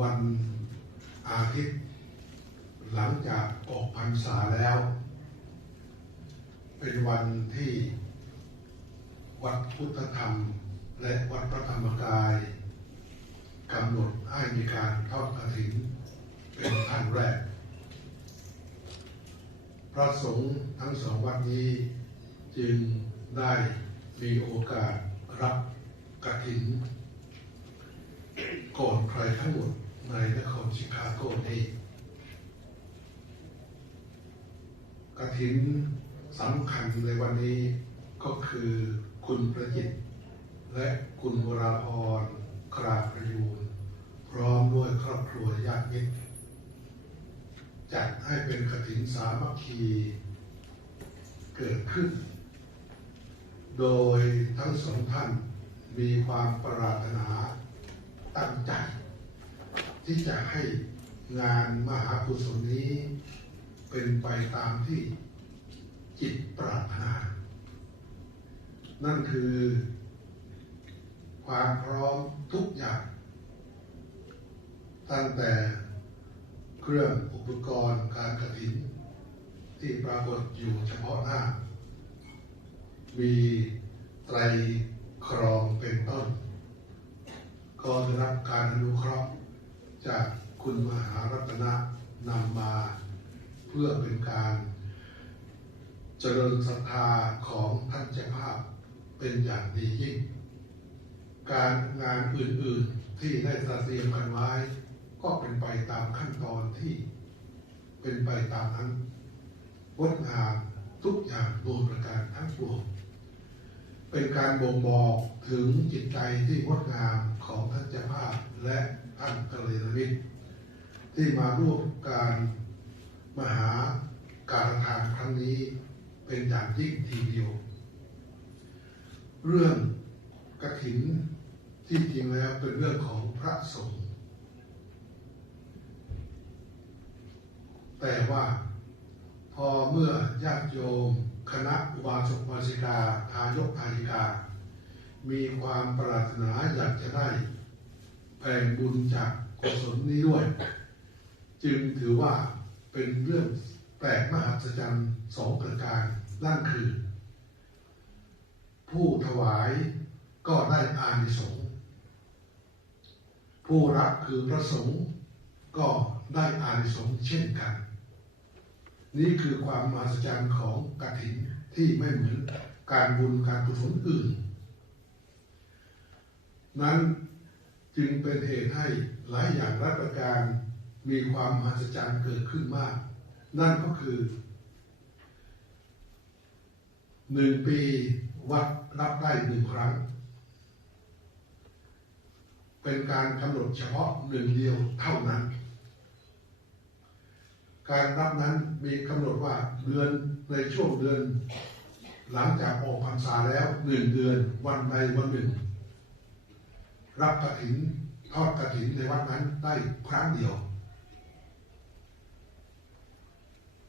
วันอาทิตย์ หลังจากออกพรรษาแล้ว เป็นวันที่วัดพุทธธรรม และวัดพระธรรมกายกำหนดให้มีการทอดกระถิ่นเป็นครั้งแรก พระสงฆ์ทั้งสองวัดนี้จึงได้มีโอกาสรับกระถิ่น ใครทั้งหมดในนครชิคาโกนี้กระถินสำคัญในวันนี้ก็คือคุณประจิต และคุณวราพรกราประยูนพร้อมด้วยครอบครัวญาติมิตรจัดให้เป็นกระถินสามัคคีเกิดขึ้น โดยทั้งสองท่านมีความปรารถนา ตั้งใจ ที่จะให้งานมหากุศลนี้ เป็นไปตามที่จิตปรารถนา นั่นคือ ความพร้อมทุกอย่าง ตั้งแต่เครื่องอุปกรณ์การกระถิน ที่ปรากฏอยู่เฉพาะหน้า มีไตรครองเป็นต้น ก็ได้รับการอนุเคราะห์จากคุณมหารัตนะนำมาเพื่อเป็นการเจริญศรัทธาของท่านเจ้าภาพเป็นอย่างดียิ่ง การงานอื่นๆที่ได้ตระเตรียมกันไว้ ก็เป็นไปตามขั้นตอนที่เป็นไปตามนั้นงดงามทุกอย่างโดยประการทั้งปวง เป็นการบ่งบอกถึงจิตใจที่งดงามของท่านเจ้าภาพและท่านกัลยาณมิตรที่มาร่วมการมหาการทานครั้งนี้เป็นอย่างยิ่งทีเดียว เรื่องกระถินที่จริงแล้วเป็นเรื่องของพระสงฆ์แต่ว่า พอเมื่อญาติโยม คณะอุบาสกอุบาสิกาทายกทายิกา มีความปรารถนาอยากจะได้แผ่บุญจากกุศลนี้ด้วย จึงถือว่าเป็นเรื่องแปลกมหัศจรรย์สองประการนั่นคือ ผู้ถวายก็ได้อานิสงส์ผู้รับคือพระสงฆ์ก็ได้อานิสงส์เช่นกัน นี่คือความมหัศจรรย์ของกฐินที่ไม่เหมือนการบุญการกุศลอื่น นั้นจึงเป็นเหตุให้หลายอย่างรัฐประการมีความมหัศจรรย์เกิดขึ้นมาก นั่นก็คือหนึ่งปีวัดรับได้หนึ่งครั้ง เป็นการกำหนดเฉพาะหนึ่งเดียวเท่านั้น การรับนั้นมีกำหนดว่าเดือนในช่วงเดือน หลังจากออกพรรษาแล้วหนึ่งเดือนวันใดวันหนึ่ง รับกระถินทอดกระถินในวัดนั้นได้ครั้งเดียว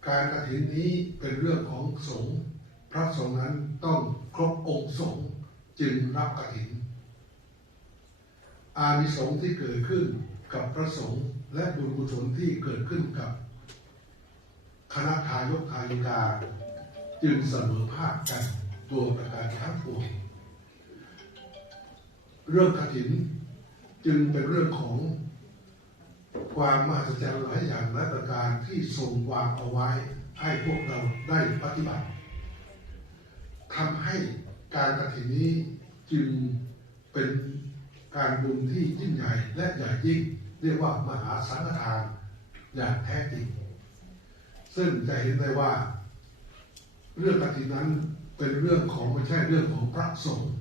การกระถินนี้เป็นเรื่องของสงฆ์พระสงฆ์นั้นต้องครบองค์สงฆ์จึงรับกระถิน อานิสงส์ที่เกิดขึ้นกับพระสงฆ์และบุญกุศลที่เกิดขึ้นกับ คณะทายกทายิกา จึงเสมอภาคกันตัวประการทั้งปวงเรื่องกฐินจึงเป็นเรื่องของความมหัศจรรย์หลายอย่างและประการที่ทรงวางเอาไว้ให้พวกเราได้ปฏิบัติทำให้การกฐินนี้จึงเป็นการบุญที่ยิ่งใหญ่และใหญ่ยิ่ง เรียกว่ามหาสังฆทานอย่างแท้จริง ซึ่งจะเห็นได้ว่า เรื่องกฐินนั้นเป็นเรื่องของไม่ใช่เรื่องของพระสงฆ์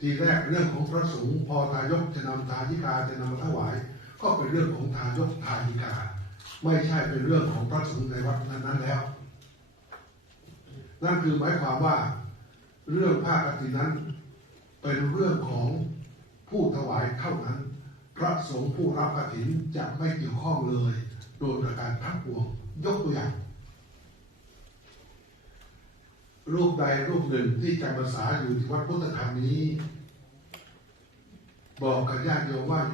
ทีแรกเรื่องของพระสงฆ์พอทายกจะนำทายิกาจะนำมาถวาย ก็เป็นเรื่องของทายกทายิกา ไม่ใช่เป็นเรื่องของพระสงฆ์ในวัดนั้นๆแล้ว นั่นคือหมายความว่า เรื่องผ้ากฐินนั้น เป็นเรื่องของผู้ถวายเท่านั้น พระสงฆ์ผู้รับกฐินจะไม่เกี่ยวข้องเลย โดยประการทั้งปวงยกตัวอย่างรูปใดรูปหนึ่งที่จำพรรษาอยู่ที่วัดพุทธธรรมนี้ บอกกับญาติโยมว่า